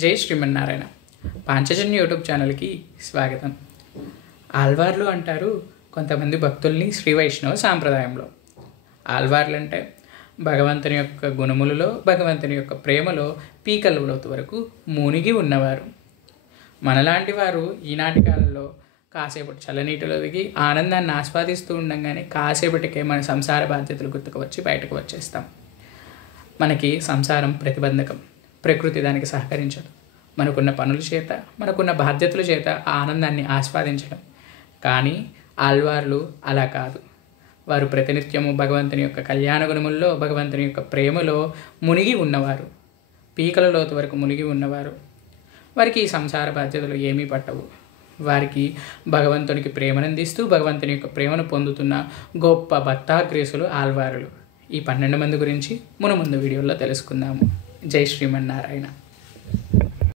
జై శ్రీమన్నారాయణ. పాంచజన్య యూట్యూబ్ ఛానల్కి స్వాగతం. ఆల్వార్లు అంటారు కొంతమంది భక్తుల్ని శ్రీ వైష్ణవ సాంప్రదాయంలో. ఆల్వార్లు అంటే భగవంతుని యొక్క గుణములలో, భగవంతుని యొక్క ప్రేమలో పీకల లోతు వరకు మునిగి ఉన్నవారు. మనలాంటి వారు ఈనాటి కాలంలో కాసేపటి చల్లనీటిలో దిగి ఆనందాన్ని ఆస్వాదిస్తూ ఉండగానే కాసేపటికే మన సంసార బాధ్యతలు గుర్తుకు వచ్చి బయటకు వచ్చేస్తాం. మనకి సంసారం ప్రతిబంధకం. ప్రకృతి దానికి సహకరించదు. మనకున్న పనుల చేత, మనకున్న బాధ్యతల చేత ఆ ఆనందాన్ని ఆస్వాదించడం. కానీ ఆల్వార్లు అలా కాదు. వారు ప్రతినిత్యము భగవంతుని యొక్క కళ్యాణ గుణముల్లో, భగవంతుని యొక్క ప్రేమలో మునిగి ఉన్నవారు. పీకల లోతు వరకు మునిగి ఉన్నవారు. వారికి ఈ సంసార బాధ్యతలు ఏమీ పట్టవు. వారికి భగవంతునికి ప్రేమనందిస్తూ భగవంతుని యొక్క ప్రేమను పొందుతున్న గొప్ప భక్తాగ్రేసులు ఆల్వారులు. ఈ 12 మంది గురించి ముందు వీడియోలో తెలుసుకుందాము. జై శ్రీమన్నారాయణ.